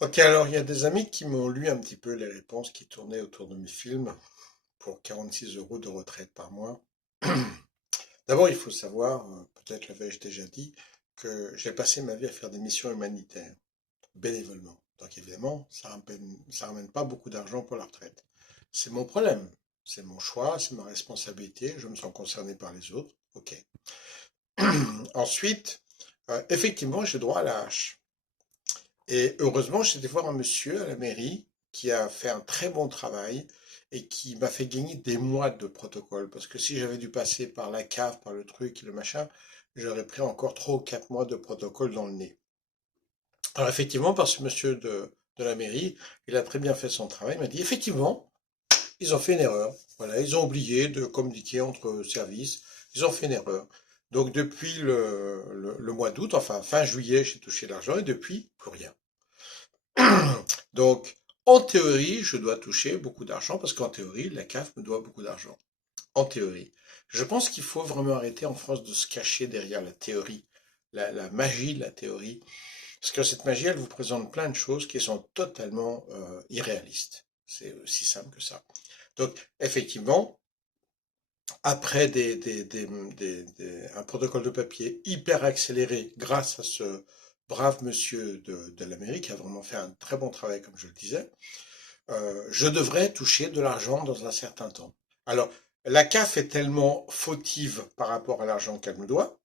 Ok, alors il y a des amis qui m'ont lu un petit peu les réponses qui tournaient autour de mes films pour 46 euros de retraite par mois. D'abord, il faut savoir, peut-être l'avais-je déjà dit, que j'ai passé ma vie à faire des missions humanitaires, bénévolement. Donc évidemment, ça ramène pas beaucoup d'argent pour la retraite. C'est mon problème, c'est mon choix, c'est ma responsabilité, je me sens concerné par les autres. Ok. Ensuite, effectivement, j'ai droit à la hache. Et heureusement, j'ai été voir un monsieur à la mairie qui a fait un très bon travail et qui m'a fait gagner des mois de protocole. Parce que si j'avais dû passer par la cave, par le truc et le machin, j'aurais pris encore 3 ou 4 mois de protocole dans le nez. Alors effectivement, par ce monsieur de la mairie, il a très bien fait son travail. Il m'a dit, effectivement, ils ont fait une erreur. Voilà, ils ont oublié de communiquer entre services. Ils ont fait une erreur. Donc depuis le mois d'août, enfin fin juillet, j'ai touché l'argent et depuis, plus rien. Donc, en théorie, je dois toucher beaucoup d'argent parce qu'en théorie, la CAF me doit beaucoup d'argent. En théorie. Je pense qu'il faut vraiment arrêter en France de se cacher derrière la théorie, la magie de la théorie. Parce que cette magie, elle vous présente plein de choses qui sont totalement irréalistes. C'est aussi simple que ça. Donc, effectivement, après un protocole de papier hyper accéléré grâce à ce brave monsieur de l'Amérique qui a vraiment fait un très bon travail, comme je le disais, je devrais toucher de l'argent dans un certain temps. Alors, la CAF est tellement fautive par rapport à l'argent qu'elle me doit,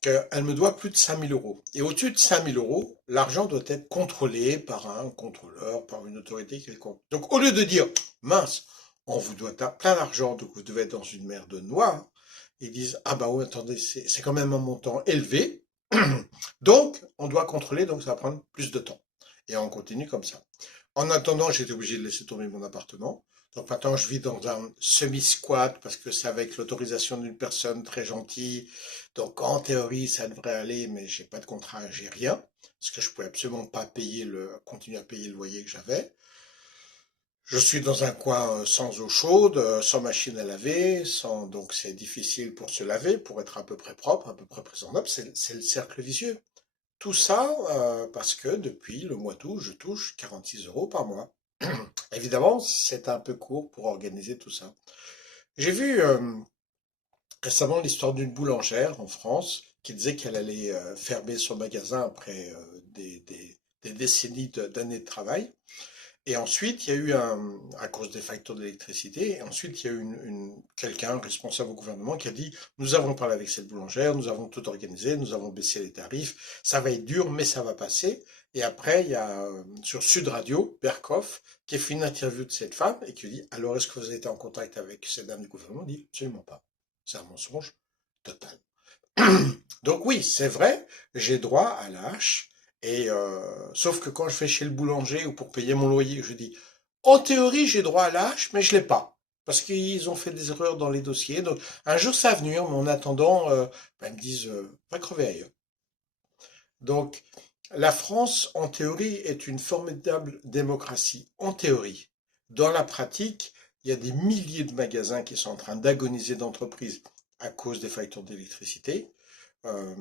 qu'elle me doit plus de 5 000 euros. Et au-dessus de 5 000 euros, l'argent doit être contrôlé par un contrôleur, par une autorité quelconque. Donc, au lieu de dire, mince, on vous doit plein d'argent, donc vous devez être dans une mer de noix, ils disent, ah bah oui, attendez, c'est quand même un montant élevé, donc on doit contrôler, donc ça va prendre plus de temps. Et on continue comme ça. En attendant, j'étais obligé de laisser tomber mon appartement. Donc maintenant, je vis dans un semi-squat parce que c'est avec l'autorisation d'une personne très gentille. Donc en théorie, ça devrait aller, mais j'ai pas de contrat, j'ai rien. Parce que je pouvais absolument pas continuer à payer le loyer que j'avais. Je suis dans un coin sans eau chaude, sans machine à laver, donc c'est difficile pour se laver, pour être à peu près propre, à peu près présentable. C'est le cercle vicieux. Tout ça parce que depuis le mois d'août, je touche 46 euros par mois. Évidemment, c'est un peu court pour organiser tout ça. J'ai vu récemment l'histoire d'une boulangère en France qui disait qu'elle allait fermer son magasin après des décennies d'années de travail. Et ensuite, il y a eu à cause des factures d'électricité, et ensuite il y a eu quelqu'un responsable au gouvernement qui a dit, nous avons parlé avec cette boulangère, nous avons tout organisé, nous avons baissé les tarifs, ça va être dur, mais ça va passer. Et après, il y a sur Sud Radio, Berkoff, qui a fait une interview de cette femme et qui dit, alors est-ce que vous avez été en contact avec cette dame du gouvernement? Il dit, absolument pas. C'est un mensonge total. Donc oui, c'est vrai, j'ai droit à la hache. Et sauf que quand je vais chez le boulanger ou pour payer mon loyer, je dis, en théorie, j'ai droit à la hache, mais je l'ai pas. Parce qu'ils ont fait des erreurs dans les dossiers. Donc un jour, ça va venir, mais en attendant, ben, ils me disent, va crever ailleurs. Donc la France, en théorie, est une formidable démocratie. En théorie. Dans la pratique, il y a des milliers de magasins qui sont en train d'agoniser d'entreprises à cause des factures d'électricité. Euh,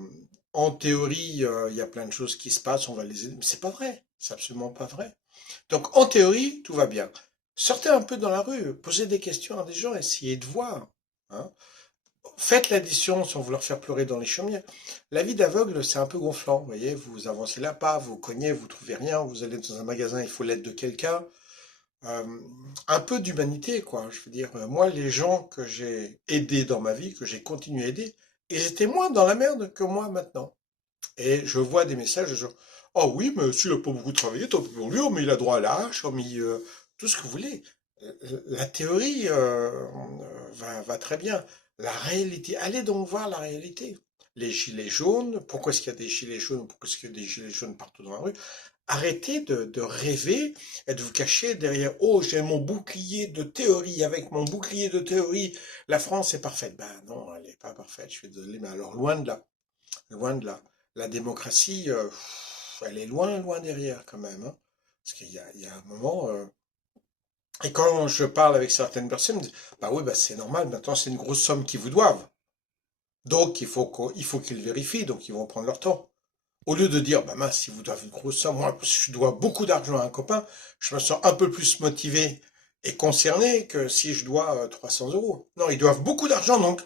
En théorie, il y a plein de choses qui se passent, on va les aider, mais c'est pas vrai, c'est absolument pas vrai. Donc en théorie, tout va bien. Sortez un peu dans la rue, posez des questions à des gens, essayez de voir. Hein. Faites l'addition sans vouloir faire pleurer dans les chaumières. La vie d'aveugle, c'est un peu gonflant, vous voyez, vous avancez là pas, vous cognez, vous trouvez rien, vous allez dans un magasin, il faut l'aide de quelqu'un. Euh, un peu d'humanité, quoi. Je veux dire, moi, les gens que j'ai aidés dans ma vie, que j'ai continué à aider, ils étaient moins dans la merde que moi maintenant. Et je vois des messages de genre, oh oui, mais s'il n'a pas beaucoup travaillé, tant pis pour lui, mais il a droit à la hache, tout ce que vous voulez. La théorie va très bien. La réalité, allez donc voir la réalité. Les gilets jaunes, pourquoi est-ce qu'il y a des gilets jaunes, pourquoi est-ce qu'il y a des gilets jaunes partout dans la rue? Arrêtez de rêver et de vous cacher derrière, oh, j'ai mon bouclier de théorie, avec mon bouclier de théorie, la France est parfaite. Ben non, elle n'est pas parfaite, je suis désolé, mais alors loin de là. Loin de là. La démocratie, elle est loin, loin derrière quand même. Hein. Parce qu'il y a un moment. Et quand je parle avec certaines personnes, ils me disent, bah oui, bah c'est normal, maintenant c'est une grosse somme qu'ils vous doivent. Donc il faut qu'ils vérifient, donc ils vont prendre leur temps. Au lieu de dire, bah mince, si vous doivez une grosse somme, moi, je dois beaucoup d'argent à un copain, je me sens un peu plus motivé et concerné que si je dois 300 euros. Non, ils doivent beaucoup d'argent, donc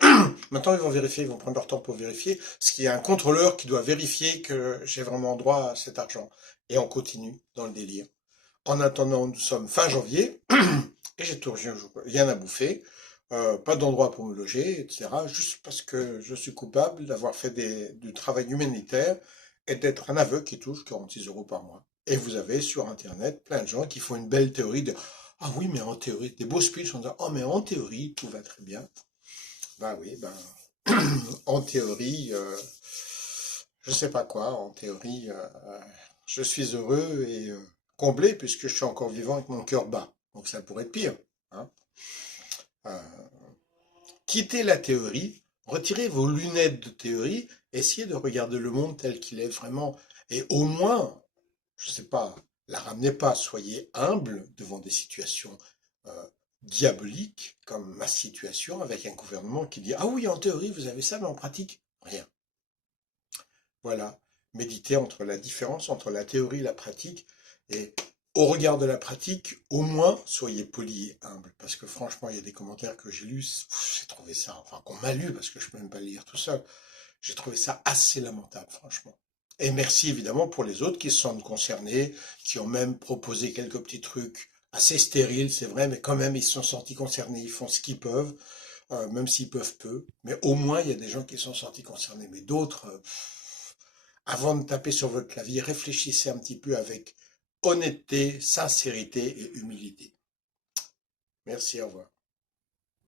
maintenant ils vont vérifier, ils vont prendre leur temps pour vérifier, parce qu'il y a un contrôleur qui doit vérifier que j'ai vraiment droit à cet argent. Et on continue dans le délire. En attendant, nous sommes fin janvier, et j'ai toujours rien à bouffer, pas d'endroit pour me loger, etc. Juste parce que je suis coupable d'avoir fait du travail humanitaire et d'être un aveugle qui touche 46 euros par mois. Et vous avez sur Internet plein de gens qui font une belle théorie de ah oui, mais en théorie, des beaux speeches en disant oh, mais en théorie, tout va très bien. Ben oui, ben, en théorie, je sais pas quoi, en théorie, je suis heureux et comblé puisque je suis encore vivant avec mon cœur bas. Donc ça pourrait être pire. Hein. Euh, Quittez la théorie, retirez vos lunettes de théorie, essayez de regarder le monde tel qu'il est vraiment. Et au moins, je ne sais pas, la ramenez pas, soyez humble devant des situations euh, diaboliques, comme ma situation avec un gouvernement qui dit ah oui, en théorie, vous avez ça, mais en pratique, rien. Voilà. Méditez entre la différence entre la théorie et la pratique. Et au regard de la pratique, au moins, soyez poli et humble. Parce que franchement, il y a des commentaires que j'ai lus, j'ai trouvé ça, enfin qu'on m'a lu, parce que je ne peux même pas le lire tout seul, j'ai trouvé ça assez lamentable, franchement. Et merci évidemment pour les autres qui se sentent concernés, qui ont même proposé quelques petits trucs assez stériles, c'est vrai, mais quand même, ils se sont sentis concernés, ils font ce qu'ils peuvent, même s'ils peuvent peu. Mais au moins, il y a des gens qui se sont sentis concernés. Mais d'autres, avant de taper sur votre clavier, réfléchissez un petit peu avec honnêteté, sincérité et humilité. Merci, au revoir.